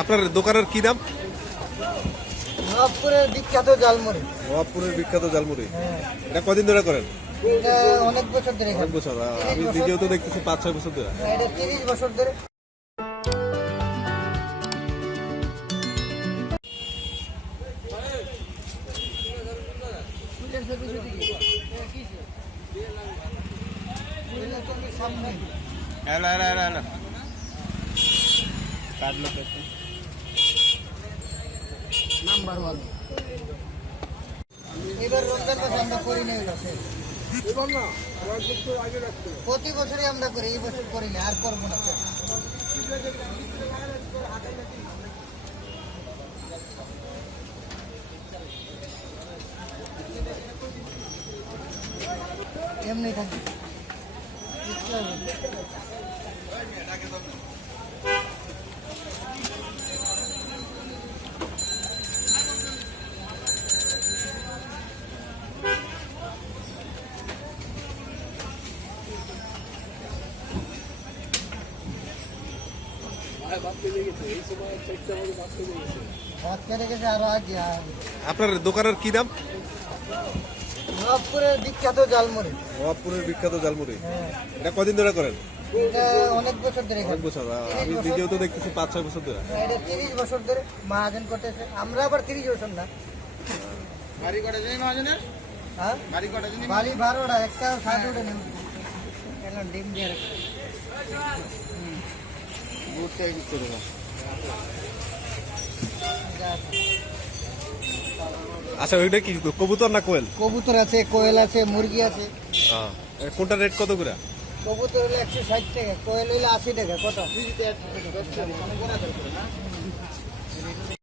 আপনার দোকানের কি নাম? নবাবপুরের বিখ্যাত জালমুড়ি। নবাবপুরের বিখ্যাত জালমুড়ি। হ্যাঁ, এটা কদিন ধরে করেন? এটা অনেক বছর ধরে অনেক খাই। বছর। 30 আমি বছর। নিজেও তো দেখতেছি 5-6 বছর ধরে। এটা 30 বছর ধরে। সামনে নাম্বার 1। এবার রমজান মাসে আমরা করি না এগুলো শেষ। প্রতি বছরই আমরা করি, এই বছর করি না, আর করবো না শেষ। এমনি থাকি কিচ্ছু হবে না। ভাত খেতে গেছে আরো আগে। আপনার দোকানের কি নাম? নবাবপুরের বিখ্যাত জালমুড়ি। নবাবপুরের বিখ্যাত জালমুড়ি। হ্যাঁ, এটা কদিন ধরে করেন? এটা অনেক বছর ধরে খাই। অনেক বছর। আমি নিজেও তো দেখতেছি 5-6 বছর ধরে। এটা 30 বছর ধরে মহাজন করতেছে। আমরা আবার 30 বছর না। বাড়ি কটা জানি মহাজনের? হ্যাঁ, বাড়ি কটা জানি? বালি 12টা, একটা সাত উঠে নেব। এলাম ডিম দিয়ে রাখছি। ঘুরতে ঘুরতে দেবো। আচ্ছা, ওইটা কি কবুতর না কোয়েল? কবুতর আছে, কোয়েল আছে, মুরগি আছে। কোনটা রেট কত করে? কবুতর হলে 160 টাকা, কোয়েল হলে 80 টাকা। কত? দিদিতে 10 টাকা।